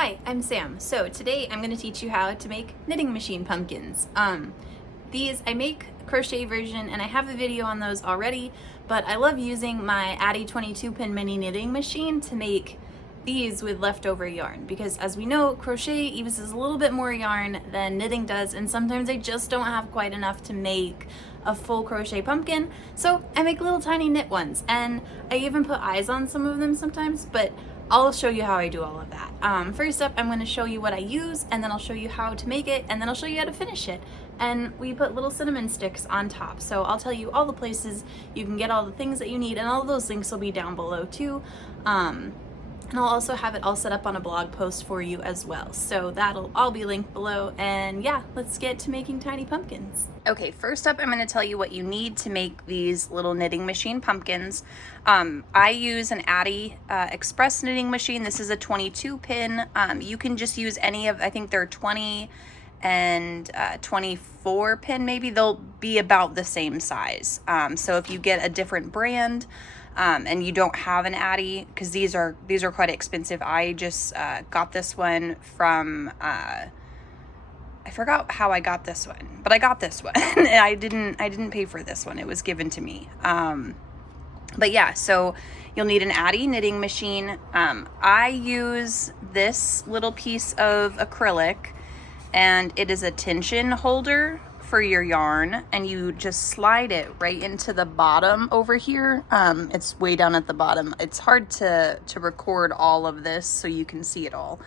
Hi, I'm Sam. So today I'm going to teach you how to make knitting machine pumpkins. I make crochet version and I have a video on those already, but I love using my Addi 22 pin mini knitting machine to make these with leftover yarn, because as we know, crochet uses a little bit more yarn than knitting does, and sometimes I just don't have quite enough to make a full crochet pumpkin, so I make little tiny knit ones, and I even put eyes on some of them sometimes, but I'll show you how I do all of that. First up, I'm going to show you what I use, and then I'll show you how to make it, and then I'll show you how to finish it. And we put little cinnamon sticks on top, so I'll tell you all the places you can get all the things that you need, and all of those links will be down below too. And I'll also have it all set up on a blog post for you as well. So that'll all be linked below, and yeah, let's get to making tiny pumpkins. Okay, first up, I'm going to tell you what you need to make these little knitting machine pumpkins. I use an Addi Express knitting machine. This is a 22 pin. You can just use any of, I think they're 20 and 24 pin maybe. They'll be about the same size. So if you get a different brand, and you don't have an Addi, because these are quite expensive. I just got this one from I forgot how I got this one, but I got this one. And I didn't pay for this one. It was given to me. But yeah, so you'll need an Addi knitting machine. I use this little piece of acrylic, and it is a tension holder for your yarn, and you just slide it right into the bottom over here. It's way down at the bottom. It's hard to record all of this so you can see it all.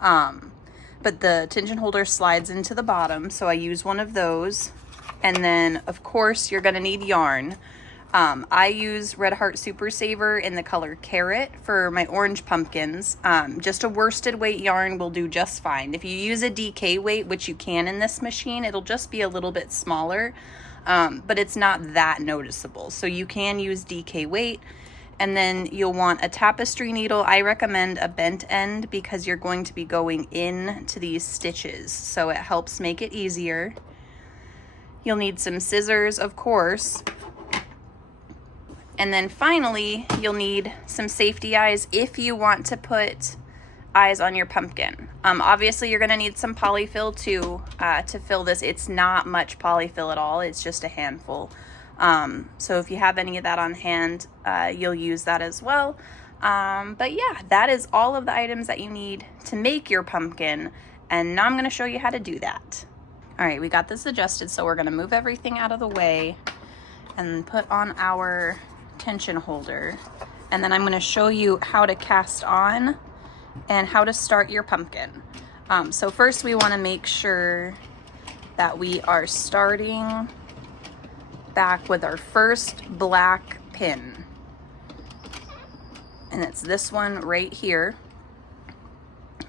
But the tension holder slides into the bottom, so I use one of those. And then of course you're gonna need yarn. I use Red Heart Super Saver in the color Carrot for my orange pumpkins. Just a worsted weight yarn will do just fine. If you use a DK weight, which you can in this machine, it'll just be a little bit smaller, but it's not that noticeable. So you can use DK weight. And then you'll want a tapestry needle. I recommend a bent end because you're going to be going into these stitches, so it helps make it easier. You'll need some scissors, of course. And then finally, you'll need some safety eyes if you want to put eyes on your pumpkin. Obviously, you're gonna need some polyfill to fill this. It's not much polyfill at all. It's just a handful. So if you have any of that on hand, you'll use that as well. But yeah, that is all of the items that you need to make your pumpkin. And now I'm gonna show you how to do that. All right, we got this adjusted, so we're gonna move everything out of the way and put on our tension holder, and then I'm going to show you how to cast on and how to start your pumpkin. So first we want to make sure that we are starting back with our first black pin, and it's this one right here.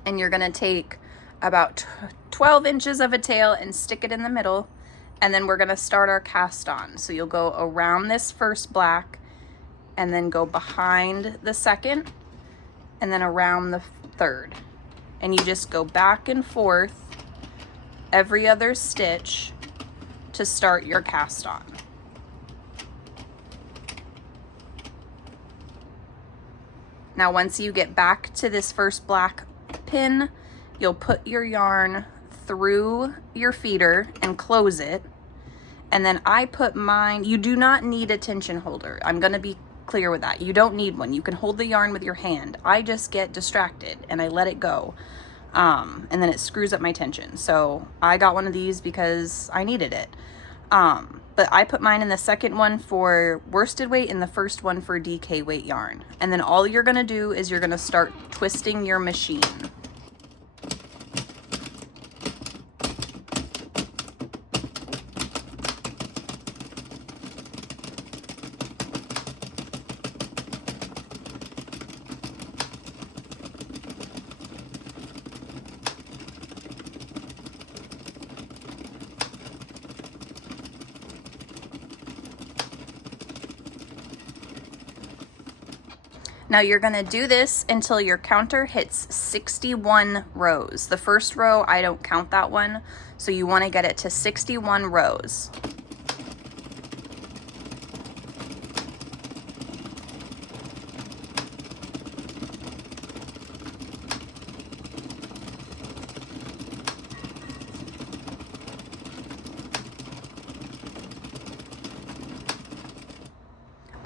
And you're going to take about 12 inches of a tail and stick it in the middle, and then we're going to start our cast on. So you'll go around this first black, and then go behind the second, and then around the third. And you just go back and forth every other stitch to start your cast on. Now, once you get back to this first black pin, you'll put your yarn through your feeder and close it. And then I put mine, you do not need a tension holder. I'm gonna be clear with that. You don't need one. You can hold the yarn with your hand. I just get distracted and I let it go. And then it screws up my tension. So I got one of these because I needed it. But I put mine in the second one for worsted weight and the first one for DK weight yarn. And then all you're gonna do is you're gonna start twisting your machine. Now you're gonna do this until your counter hits 61 rows. The first row, I don't count that one, so you wanna get it to 61 rows.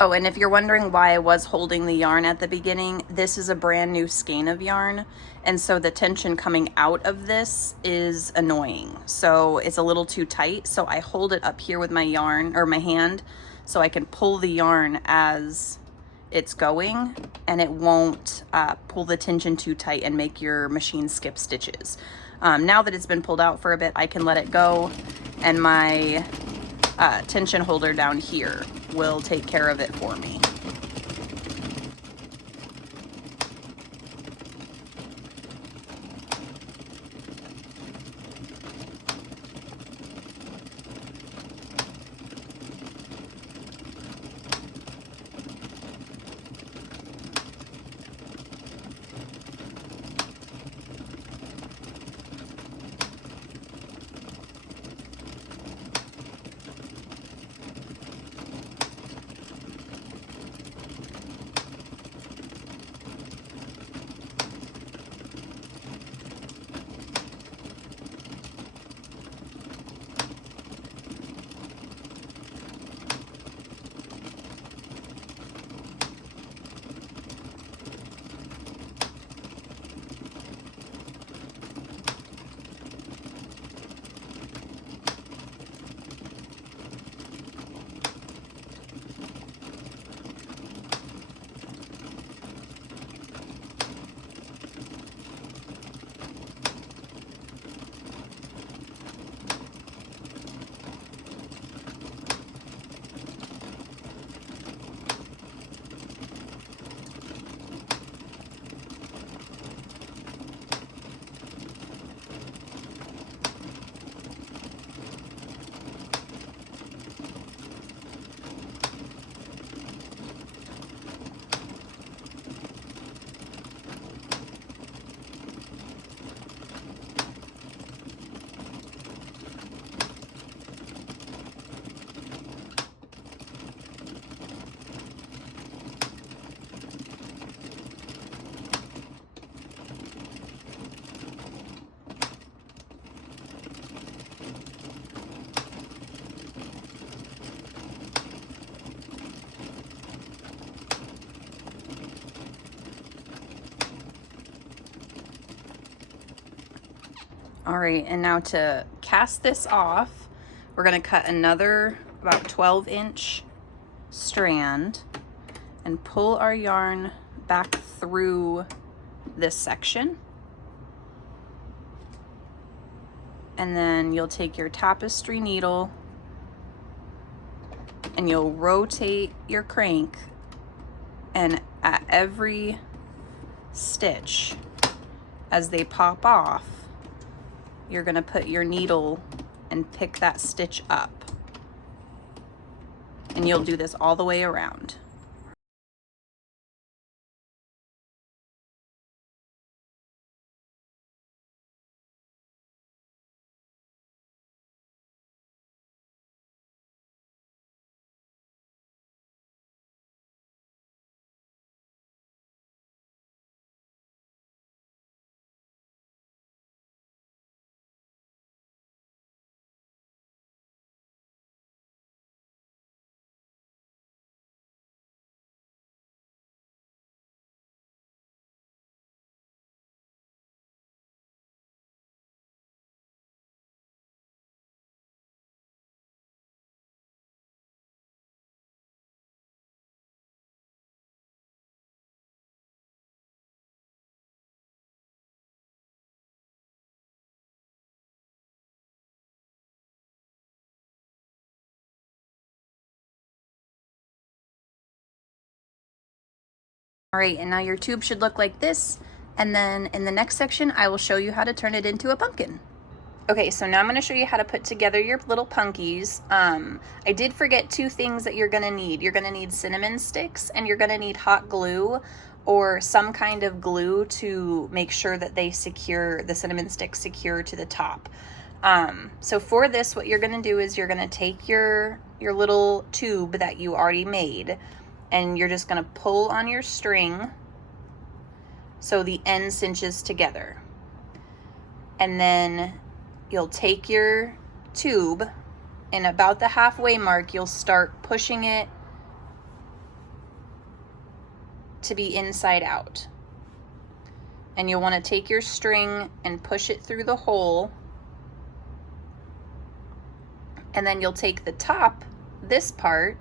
Oh, and if you're wondering why I was holding the yarn at the beginning, this is a brand new skein of yarn, and so the tension coming out of this is annoying. So it's a little too tight, so I hold it up here with my yarn, or my hand, so I can pull the yarn as it's going, and it won't pull the tension too tight and make your machine skip stitches. Now that it's been pulled out for a bit, I can let it go, and my tension holder down here will take care of it for me. All right, and now to cast this off, we're gonna cut another about 12-inch strand and pull our yarn back through this section. And then you'll take your tapestry needle and you'll rotate your crank, and at every stitch as they pop off, you're gonna put your needle and pick that stitch up. And you'll do this all the way around. All right, and now your tube should look like this. And then in the next section, I will show you how to turn it into a pumpkin. Okay, so now I'm gonna show you how to put together your little punkies. I did forget two things that you're gonna need. You're gonna need cinnamon sticks, and you're gonna need hot glue or some kind of glue to make sure that they secure, the cinnamon sticks secure to the top. So for this, what you're gonna do is you're gonna take your little tube that you already made, and you're just gonna pull on your string so the end cinches together. And then you'll take your tube, and about the halfway mark, you'll start pushing it to be inside out. And you'll want to take your string and push it through the hole. And then you'll take the top, this part,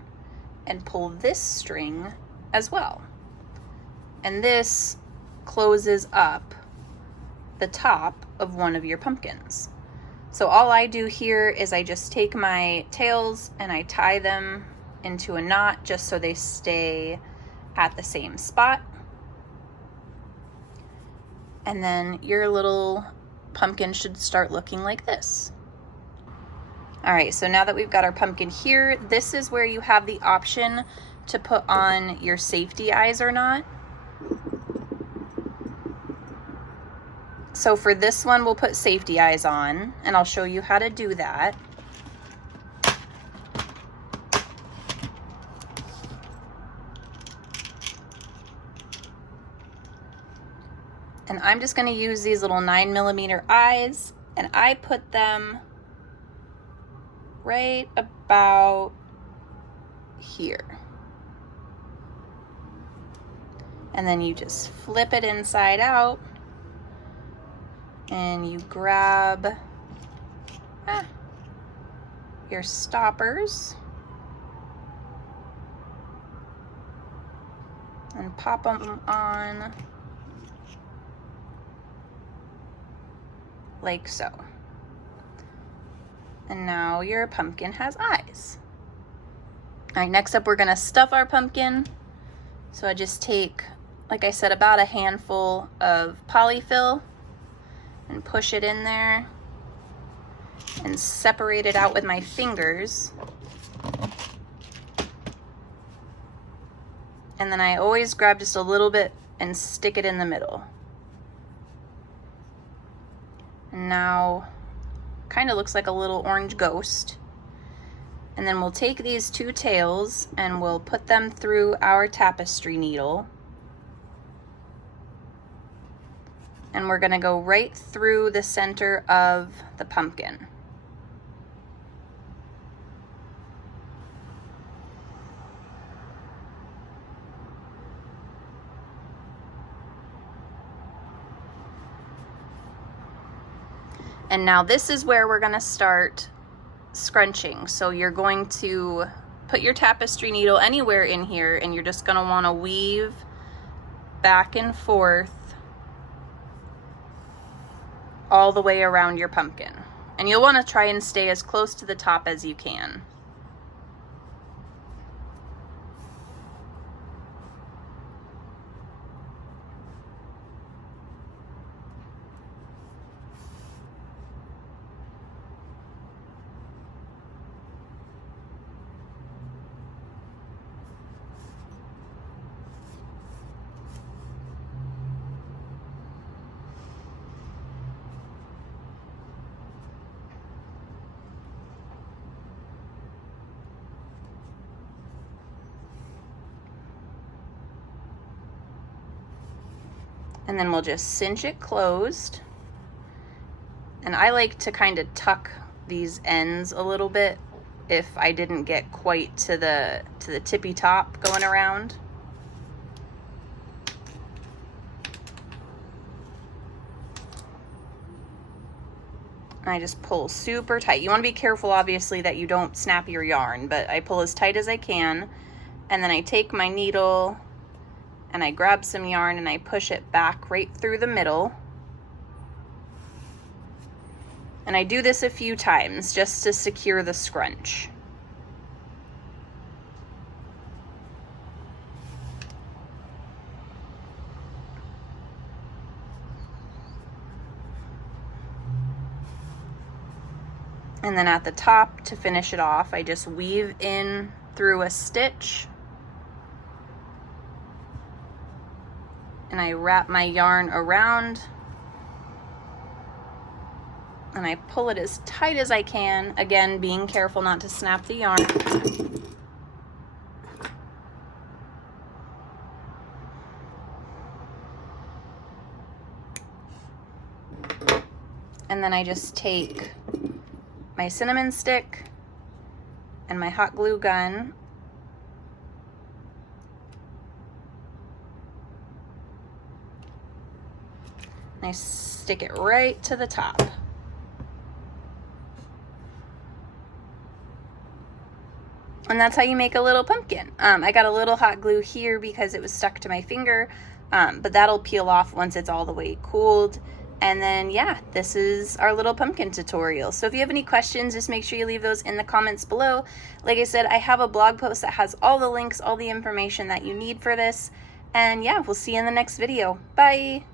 and pull this string as well. And this closes up the top of one of your pumpkins. So all I do here is I just take my tails and I tie them into a knot just so they stay at the same spot. And then your little pumpkin should start looking like this. All right, so now that we've got our pumpkin here, this is where you have the option to put on your safety eyes or not. So for this one, we'll put safety eyes on, and I'll show you how to do that. And I'm just gonna use these little 9mm eyes, and I put them right about here. And then you just flip it inside out, and you grab your stoppers and pop them on like so. And now your pumpkin has eyes. All right, next up we're gonna stuff our pumpkin. So I just take, like I said, about a handful of polyfill and push it in there and separate it out with my fingers. And then I always grab just a little bit and stick it in the middle. And now kind of looks like a little orange ghost. And then we'll take these two tails and we'll put them through our tapestry needle. And we're gonna go right through the center of the pumpkin. And now this is where we're gonna start scrunching. So you're going to put your tapestry needle anywhere in here, and you're just gonna wanna weave back and forth all the way around your pumpkin. And you'll wanna try and stay as close to the top as you can. And then we'll just cinch it closed. And I like to kind of tuck these ends a little bit if I didn't get quite to the tippy top going around. And I just pull super tight. You want to be careful, obviously, that you don't snap your yarn, but I pull as tight as I can. And then I take my needle and I grab some yarn and I push it back right through the middle. And I do this a few times just to secure the scrunch. And then at the top, to finish it off, I just weave in through a stitch. And I wrap my yarn around. And I pull it as tight as I can, again, being careful not to snap the yarn. And then I just take my cinnamon stick and my hot glue gun, And I stick it right to the top. And that's how you make a little pumpkin. I got a little hot glue here because it was stuck to my finger, but that'll peel off once it's all the way cooled. And then, yeah, this is our little pumpkin tutorial. So if you have any questions, just make sure you leave those in the comments below. Like I said, I have a blog post that has all the links, all the information that you need for this. And yeah, we'll see you in the next video. Bye!